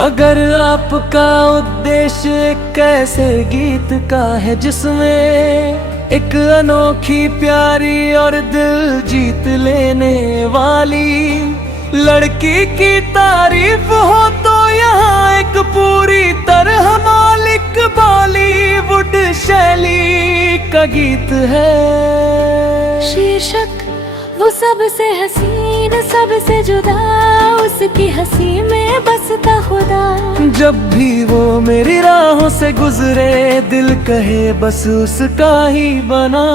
अगर आपका उद्देश्य एक ऐसे गीत का है जिसमें एक अनोखी प्यारी और दिल जीत लेने वाली लड़की की तारीफ हो, तो यहाँ एक पूरी तरह मौलिक बॉलीवुड शैली का गीत है। शीर्षक वो सबसे हसीन सबसे जुदा, उसकी हंसी में बसता खुदा। जब भी वो मेरी राहों से गुजरे, दिल कहे बस उसका ही बना।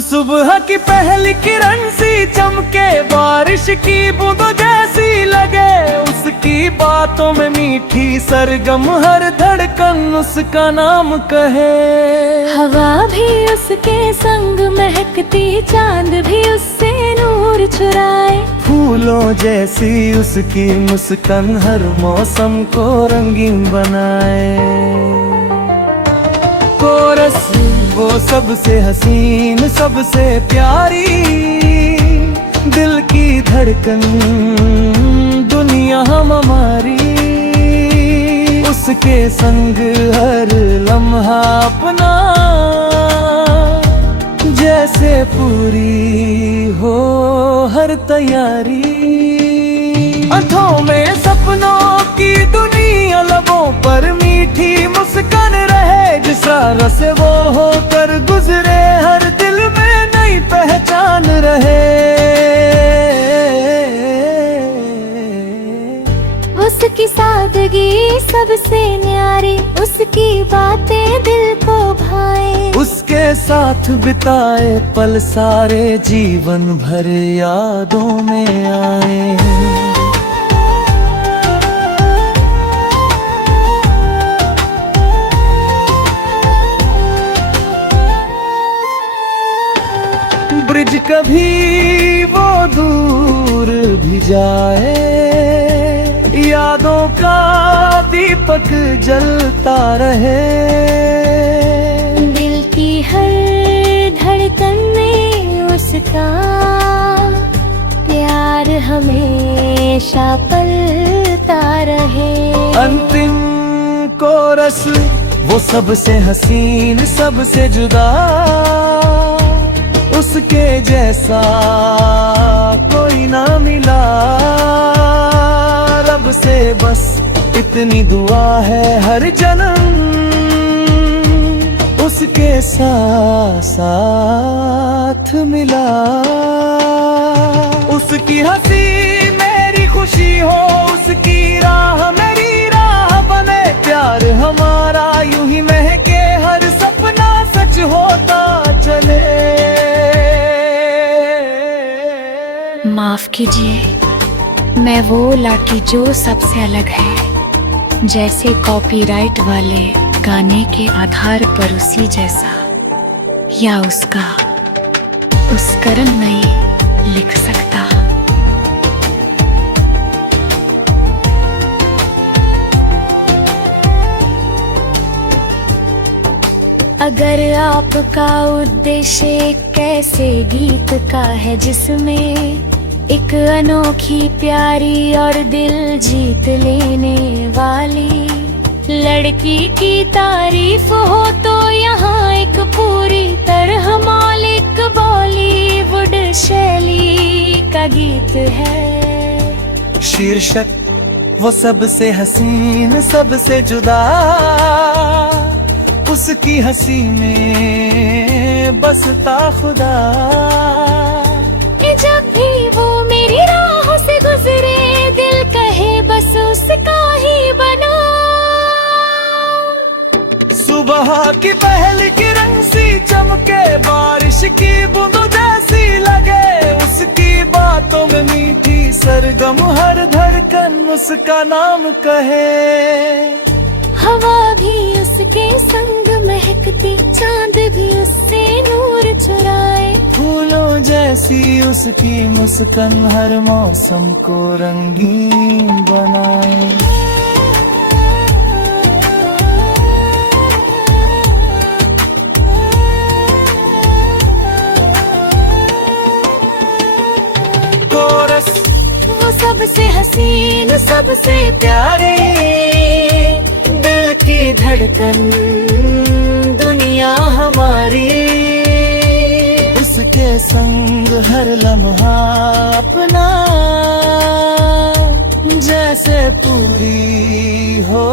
सुबह की पहली किरण सी चमके, बारिश की बूंदों जैसी लगे, उसकी बातों में मीठी सरगम, हर धड़कन उसका नाम कहे। हवा भी उसके संग महकती, चांद भी उससे नूर चुराए। फूलों जैसी उसकी मुस्कान हर मौसम को रंगीन बनाए। कोरस वो सबसे हसीन सबसे प्यारी, दिल की धड़कन दुनिया हम हमारी, उसके संग हर लम्हा अपना जैसे पूरी हो हर तैयारी। आँखों में सपनों की दुनिया, लबों पर मीठी मुस्कान रहे, जिस राह से वो होकर गुजरे, हर दिल में नई पहचान रहे। उसकी सादगी सबसे न्यारी, उसकी बातें दिल को भाए। उसके साथ बिताए पल सारे जीवन भर यादों में आए। ब्रिज कभी वो दूर भी जाए, यादों का दीपक जलता रहे। दिल की हर धड़कन में उसका प्यार हमेशा पलता रहे। अंतिम कोरस वो सबसे हसीन सबसे जुदा, उसके जैसा कोई ना मिला। रब से बस इतनी दुआ है हर जन्म, उसके साथ मिला। उसकी हंसी मेरी खुशी हो, उसकी राह मेरी राह बने, प्यार हमारा यूं ही महके, हर सपना सच होता चले। माफ कीजिए, मैं वो लाठी जो सबसे अलग है, जैसे कॉपीराइट वाले गाने के आधार पर उसी जैसा, या उसका उस करण नहीं लिख सकता। अगर आपका उद्देश्य एक ऐसे गीत का है जिसमें एक अनोखी प्यारी और दिल जीत लेने वाली लड़की की तारीफ हो, तो यहाँ एक पूरी तरह मौलिक बॉलीवुड शैली का गीत है। शीर्षक वो सबसे हसीन सबसे जुदा, उसकी हंसी में बसता खुदा। जब भी वो मेरी राहों से गुजरे, दिल कहे बस उसका ही बना। सुबह की पहली किरण सी चमके, बारिश की बूंदों जैसी लगे, उसकी बातों में मीठी सरगम, हर धड़कन उसका नाम कहे। हवा भी उसके संग महकती, चांद भी उससे नूर चुराए। फूलों जैसी उसकी मुस्कान हर मौसम को रंगीन बनाए। कोरस वो सब सबसे हसीन सबसे प्यारी, दिल की धड़कन दुनिया हमारी। उसके संग हर लम्हा अपना, जैसे पूरी हो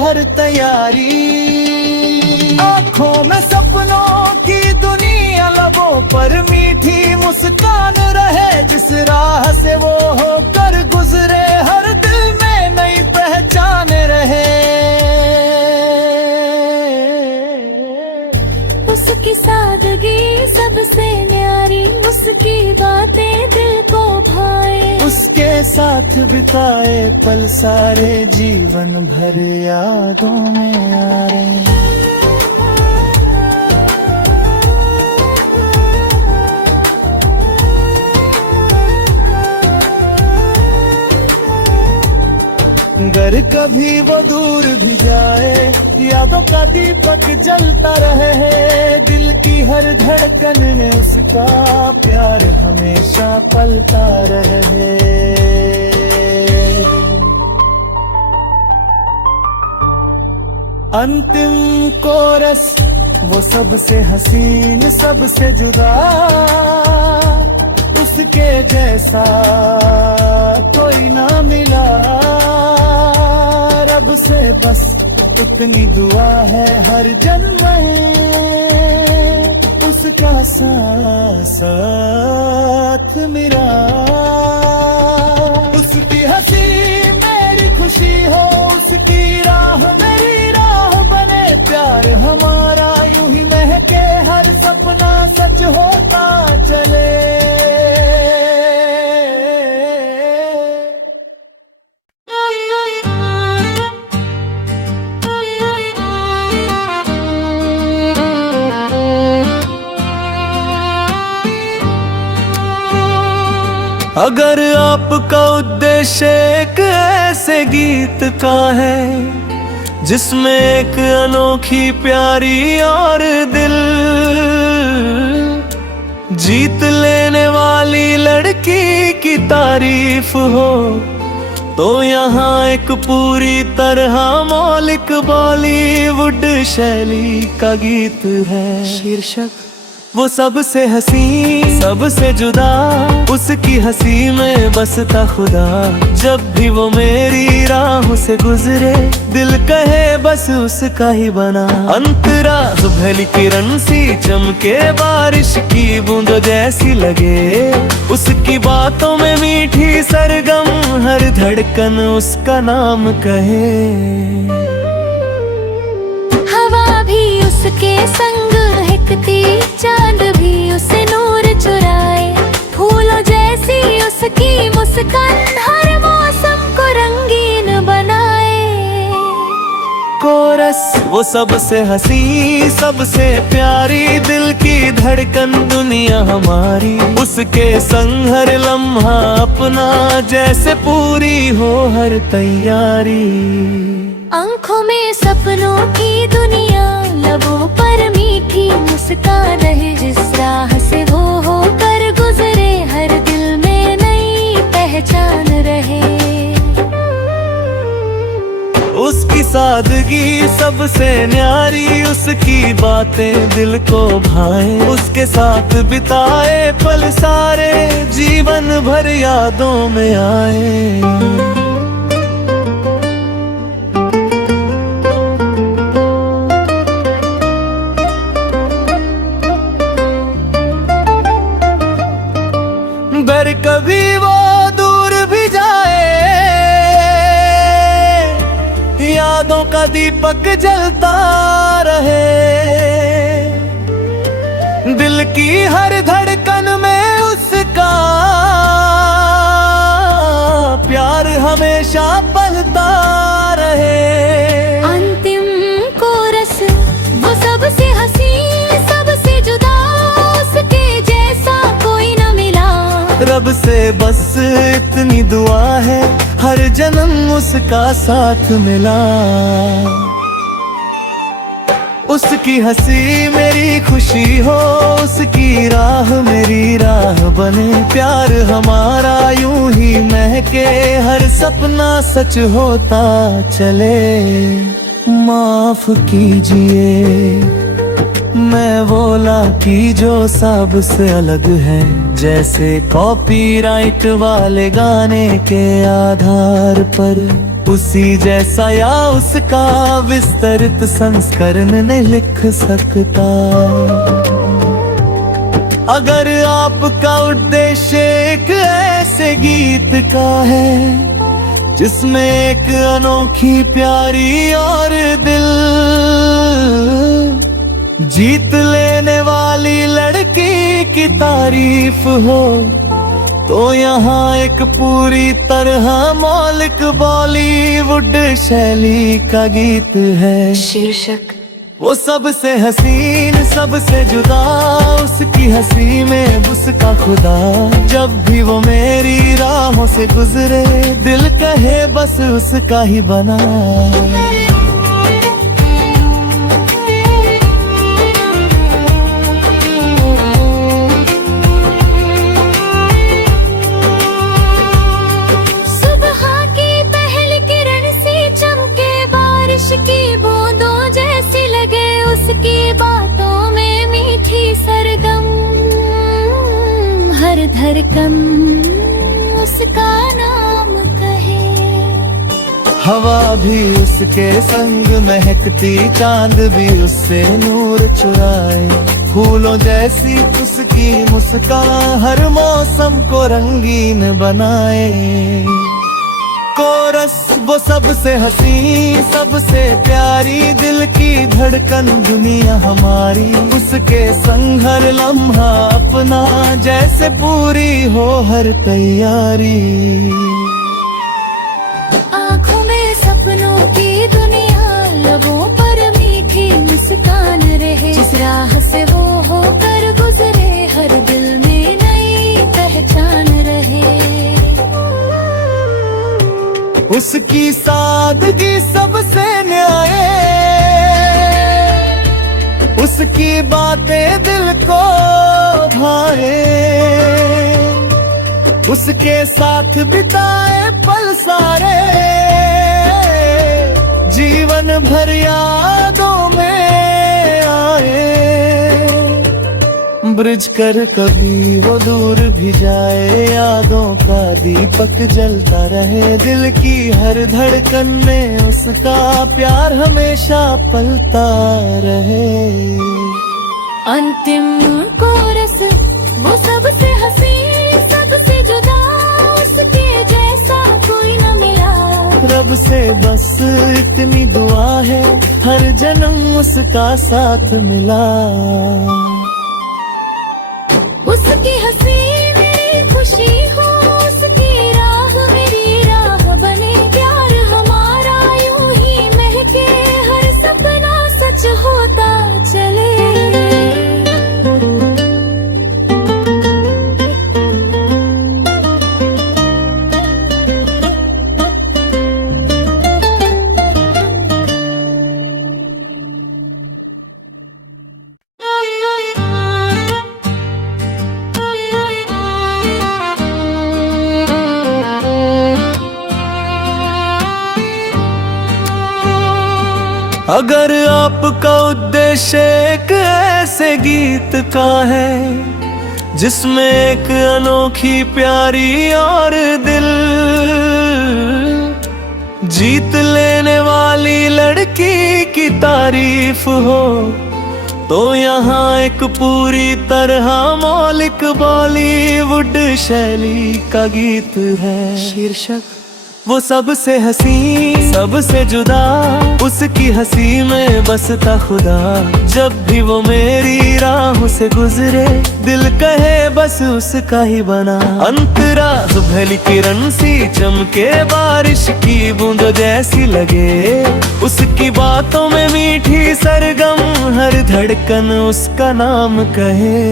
हर तैयारी। आँखों में सपनों की दुनिया, लबों पर मीठी मुस्कान रहे। जिस राह से वो होकर गुजरे, हर दिल में नई पहचान रहे। उसकी सादगी सबसे न्यारी, उसकी बातें दिल को भाए। उसके साथ बिताए पल सारे जीवन भर यादों में आ रहे। अगर कभी वो दूर भी जाए, यादों का दीपक जलता रहे। दिल की हर धड़कन में उसका प्यार हमेशा पलता रहे। अंतिम कोरस वो सबसे हसीन सबसे जुदा, उसके जैसा कोई ना मिला। रब से बस इतनी दुआ है हर जन्म में, उसका साथ मेरा। उसकी हंसी मेरी खुशी हो, उसकी राह मेरी राह बने। प्यार हमारा यूं ही महके, हर सपना सच होता चले। अगर आपका उद्देश्य एक ऐसे गीत का है, जिसमें एक अनोखी प्यारी और दिल जीत लेने वाली लड़की की तारीफ हो, तो यहाँ एक पूरी तरह मौलिक बॉलीवुड शैली का गीत है। शीर्षक वो सबसे हसीन सबसे जुदा, उसकी हंसी में बसता खुदा। जब भी वो मेरी राहों से गुजरे, दिल कहे बस उसका ही बना। अंतरा सुबह किरण सी चमके, बारिश की बूंदों जैसी लगे। उसकी बातों में मीठी सरगम, हर धड़कन उसका नाम कहे। हवा भी उसके संग हिकती, चांद भी उसे नूर चुराए। फूलों जैसी उसकी मुस्कान, हर मौसम को रंगीन बनाए। कोरस वो सबसे हंसी सबसे प्यारी, दिल की धड़कन दुनिया हमारी। उसके संग हर लम्हा अपना, जैसे पूरी हो हर तैयारी। आँखों में सपनों की दुनिया, लबों पर मीठी मुस्कान रहे। जिस राह से वो होकर गुजरे, हर दिल में नई पहचान रहे। उसकी सादगी सबसे न्यारी, उसकी बातें दिल को भाए। उसके साथ बिताए पल सारे जीवन भर यादों में आए। अगर कभी वो दूर भी जाए, यादों का दीपक जलता रहे। दिल की हर धड़कन में उसका प्यार हमेशा पलता रहे। अंतिम कोरस वो सबसे हसीन सबसे जुदा, उसके जैसा कोई न मिला। रब से बस इतनी दुआ है, हर जन्म उसका साथ मिला। उसकी हंसी मेरी खुशी हो, उसकी राह मेरी राह बने, प्यार हमारा यूं ही महके, हर सपना सच होता चले। माफ कीजिए मैं वो लाठी जो सबसे अलग है, जैसे कॉपीराइट वाले गाने के आधार पर उसी जैसा या उसका विस्तृत संस्करण नहीं लिख सकता। अगर आपका उद्देश्य एक ऐसे गीत का है जिसमें एक अनोखी प्यारी और दिल जीत लेने वाली लड़की की तारीफ हो, तो यहाँ एक पूरी तरह मौलिक बॉलीवुड शैली का गीत है। शीर्षक वो सबसे हसीन सबसे जुदा, उसकी हंसी में उसका खुदा, जब भी वो मेरी राहों से गुजरे, दिल कहे बस उसका ही बना। की बूंदों जैसी लगे उसकी बातों में मीठी सरगम, हर धड़कन उसका नाम कहे। हवा भी उसके संग महकती, चांद भी उससे नूर चुराए, फूलों जैसी उसकी मुस्कान हर मौसम को रंगीन बनाए। कोरस वो सबसे हसी सबसे प्यारी, दिल की धड़कन दुनिया हमारी, उसके संग हर लम्हा अपना, जैसे पूरी हो हर तैयारी। आँखों में सपनों की दुनिया, लबों पर मीठी मुस्कान रहे, जिस राह से वो होकर गुजरे, हर दिल में नई पहचान रहे। उसकी सादगी सबसे न्याय, उसकी बातें दिल को भाए, उसके साथ बिताए पल सारे, जीवन भर यादों में आए। ब्रिज कर कभी वो दूर भी जाए, यादों का दीपक जलता रहे, दिल की हर धड़कन में उसका प्यार हमेशा पलता रहे। अंतिम कोरस वो सबसे हसी सबसे जुदा, उसके जैसा कोई न मिला। रब से बस इतनी दुआ है, हर जन्म उसका साथ मिला। उसकी हंसी मेरी खुशी हो, उसकी राह मेरी राह बने, प्यार हमारा यूं ही महके, हर सपना सच होता चले। अगर आपका उद्देश्य एक ऐसे गीत का है जिसमें एक अनोखी प्यारी और दिल जीत लेने वाली लड़की की तारीफ हो, तो यहाँ एक पूरी तरह मौलिक बॉलीवुड शैली का गीत है। शीर्षक वो सबसे हसी सबसे जुदा, उसकी हंसी में बसता खुदा, जब भी वो मेरी राहों से गुजरे, दिल कहे बस उसका ही बना। अंतरा भली किरण सी चमके, बारिश की बूंदों जैसी लगे, उसकी बातों में मीठी सरगम, हर धड़कन उसका नाम कहे।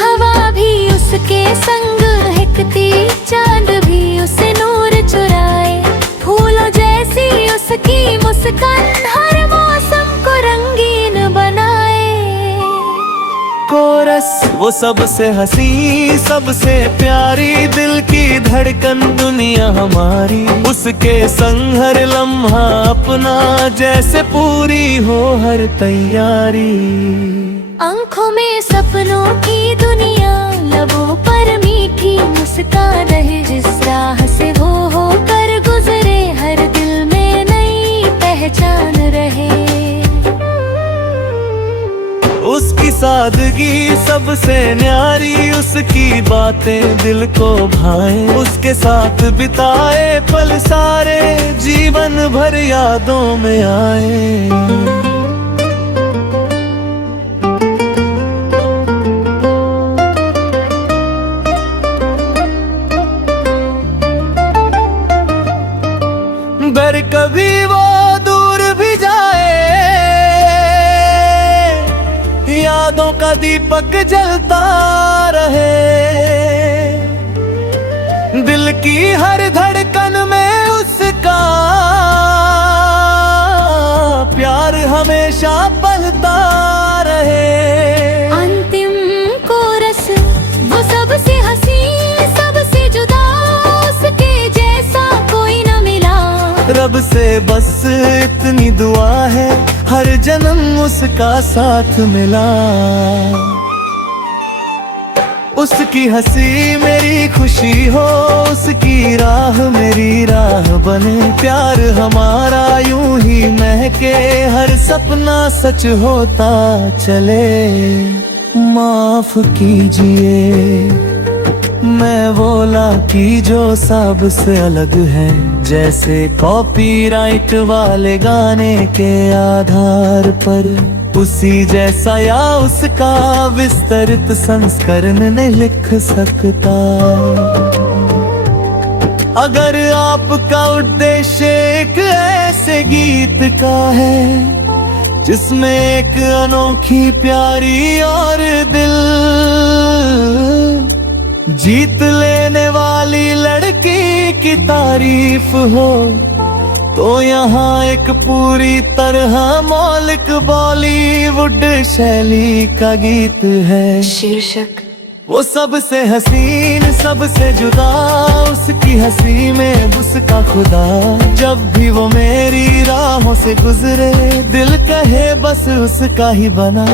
हवा भी उसके संग महकती, चांद भी उसे नूर चुराए, फूलों जैसी उसकी मुस्कान हर मौसम को रंगीन बनाए। वो सबसे हंसी सबसे प्यारी, दिल की धड़कन दुनिया हमारी। उसके संग हर लम्हा अपना, जैसे पूरी हो हर तैयारी। आंखों में सपनों की दुनिया, लबों पर मीठी मुस्कान रहे। जिस राह से वो होकर गुजरे, हर दिल में नई पहचान रहे। उसकी सादगी सबसे न्यारी, उसकी बातें दिल को भाए। उसके साथ बिताए पल सारे, जीवन भर यादों में आए। अगर कभी वो दूर भी जाए, यादों का दीपक जलता रहे। दिल की हर धड़कन में उसका प्यार हमेशा पलता रहे। अंतिम कोरस वो सबसे हसीन सबसे जुदा, उसके जैसा कोई न मिला। रब से बस इतनी दुआ है, हर जन्म उसका साथ मिला। उसकी हंसी मेरी खुशी हो, उसकी राह मेरी राह बने। प्यार हमारा यूं ही महके, हर सपना सच होता चले। माफ कीजिए मैं वो लाठी जो सबसे अलग है, जैसे कॉपीराइट वाले गाने के आधार पर। उसी जैसा या उसका विस्तृत संस्करण नहीं लिख सकता। अगर आपका उद्देश्य एक ऐसे गीत का है, जिसमें एक अनोखी प्यारी और दिल जीत लेने वाली लड़की की तारीफ हो, तो यहाँ एक पूरी तरह मौलिक बॉलीवुड शैली का गीत है। शीर्षक वो सबसे हसीन सबसे जुदा, उसकी हंसी में उसका खुदा। जब भी वो मेरी राहों से गुजरे, दिल कहे बस उसका ही बना।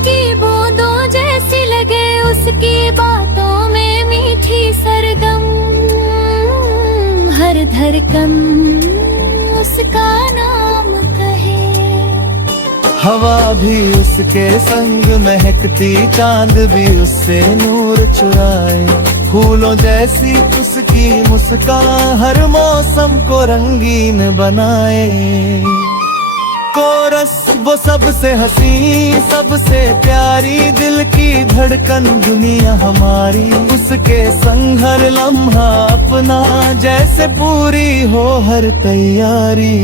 की बूंदों जैसी लगे, उसकी बातों में मीठी सरगम। हर धड़कन उसका नाम कहे। हवा भी उसके संग महकती, चांद भी उससे नूर चुराए। फूलों जैसी उसकी मुस्कान हर मौसम को रंगीन बनाए। कोरस वो सबसे हंसी सबसे प्यारी, दिल की धड़कन दुनिया हमारी। उसके संग हर लम्हा अपना, जैसे पूरी हो हर तैयारी।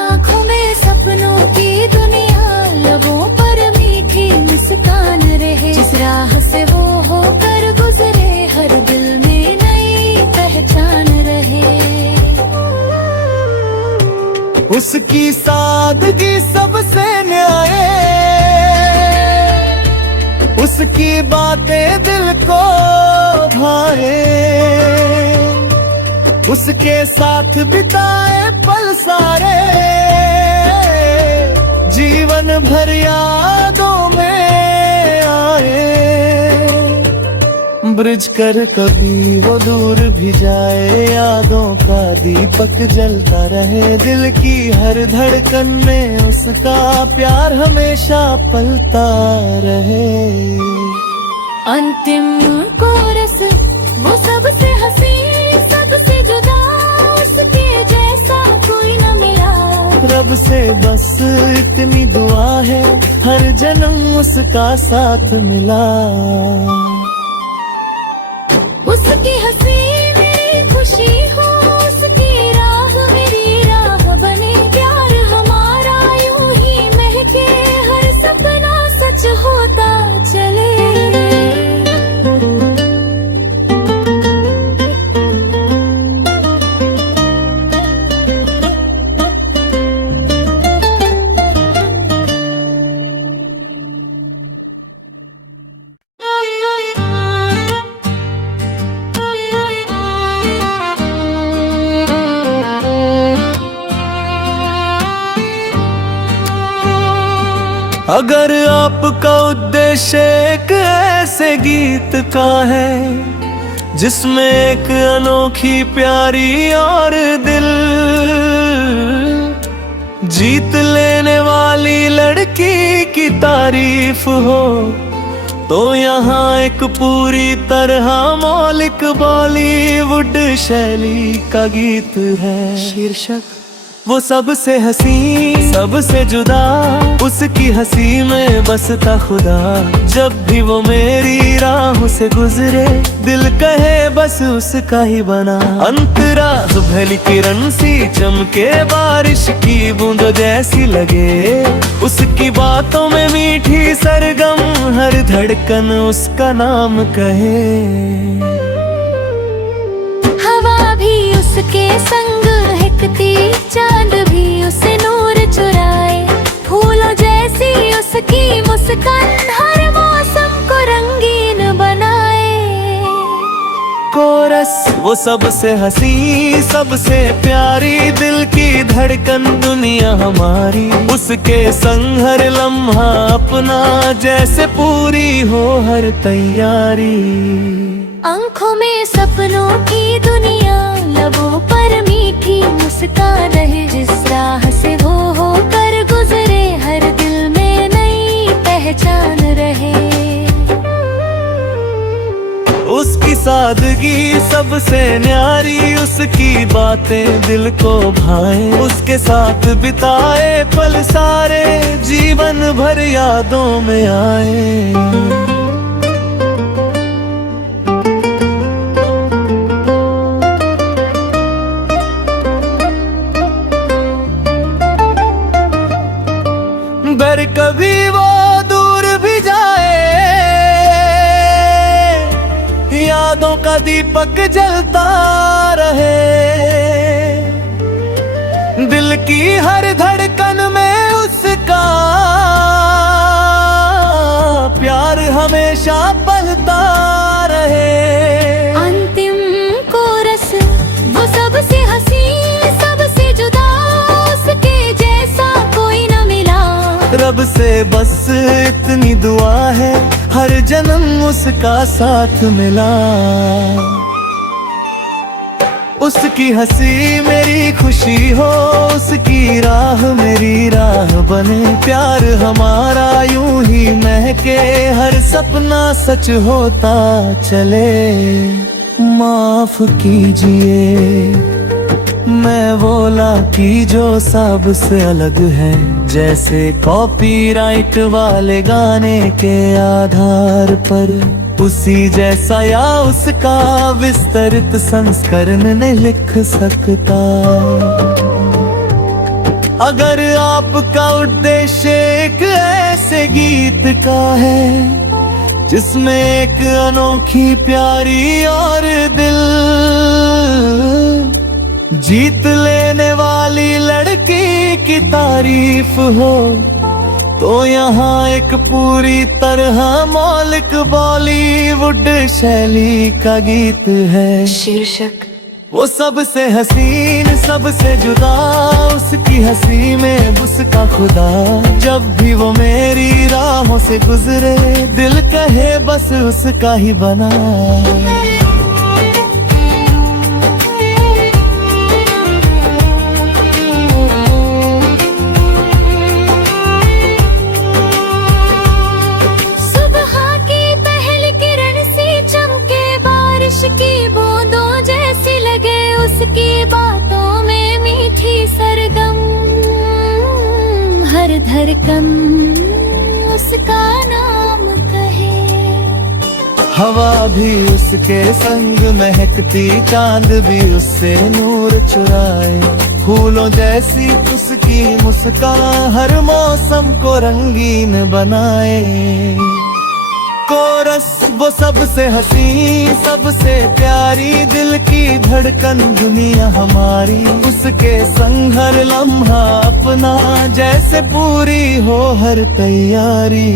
आँखों में सपनों की दुनिया, लबों पर मीठी मुस्कान रहे। जिस राह से वो होकर गुजरे, हर दिल में नई पहचान रहे। उसकी सादगी सबसे न्याय, उसकी बातें दिल को भाए। उसके साथ बिताए पल सारे, जीवन भर यादों में आए। ब्रिज कर कभी वो दूर भी जाए, यादों का दीपक जलता रहे। दिल की हर धड़कन में उसका प्यार हमेशा पलता रहे। अंतिम कोरस वो सबसे हसीन सबसे जुदा, उसके जैसा कोई न मिला। रब से बस इतनी दुआ है, हर जन्म उसका साथ मिला। उसकी हंसी मेरी खुशी हो, उसकी राह मेरी राह बने। प्यार हमारा यूं ही महके, हर सपना अगर आपका उद्देश्य एक ऐसे गीत का है जिसमें एक अनोखी प्यारी और दिल जीत लेने वाली लड़की की तारीफ हो, तो यहाँ एक पूरी तरह मौलिक बॉलीवुड शैली का गीत है। शीर्षक वो सबसे हसी सबसे जुदा, उसकी हंसी में बसता खुदा। जब भी वो मेरी राह से गुजरे, दिल कहे बस उसका ही बना। अंतरा सुबह किरण सी चमके, बारिश की बूंद जैसी लगे। उसकी बातों में मीठी सरगम, हर धड़कन उसका नाम कहे। हवा भी उसके संग महकती, चांद भी उसे नूर चुराए। फूलों जैसी उसकी मुस्कान, हर मौसम को रंगीन बनाए। कोरस वो सबसे हंसी सबसे प्यारी, दिल की धड़कन दुनिया हमारी। उसके संग हर लम्हा अपना, जैसे पूरी हो हर तैयारी। आंखों में सपनों की दुनिया, लबों पर मीठी मुस्कान रहे। जिस राह से वो होकर गुजरे, हर दिल में नई पहचान रहे। उसकी सादगी सबसे न्यारी, उसकी बातें दिल को भाए। उसके साथ बिताए पल सारे, जीवन भर यादों में आए। गर कभी वो दूर भी जाए, यादों का दीपक जलता रहे। दिल की हर धड़कन में उसका प्यार हमेशा पलता रहे। अंतिम कोरस वो सबसे हंसी सबसे जुदा, उसके जैसा कोई न मिला। रब से बस इतनी दुआ है, हर जन्म उसका साथ मिला। उसकी हंसी मेरी खुशी हो, उसकी राह मेरी राह बने। प्यार हमारा यूं ही महके, हर सपना सच होता चले। माफ कीजिए मैं वो लाठी जो सबसे अलग है, जैसे कॉपीराइट वाले गाने के आधार पर। उसी जैसा या उसका विस्तृत संस्करण नहीं लिख सकता। अगर आपका उद्देश्य एक ऐसे गीत का है जिसमें एक अनोखी प्यारी और दिल जीत लेने वाली लड़की की तारीफ हो, तो यहाँ एक पूरी तरह मौलिक बॉलीवुड शैली का गीत है। शीर्षक वो सबसे हसीन सबसे जुदा, उसकी हंसी में उसका खुदा। जब भी वो मेरी राहों से गुजरे, दिल कहे बस उसका ही बना। की बूंदों जैसी लगे, उसकी बातों में मीठी सरगम। हर धड़कन उसका नाम कहे। हवा भी उसके संग महकती, चांद भी उससे नूर चुराए। फूलों जैसी उसकी मुस्कान, हर मौसम को रंगीन बनाए। कोरस वो सबसे हसी सबसे प्यारी, दिल की धड़कन दुनिया हमारी। उसके संग हर लम्हा अपना, जैसे पूरी हो हर तैयारी।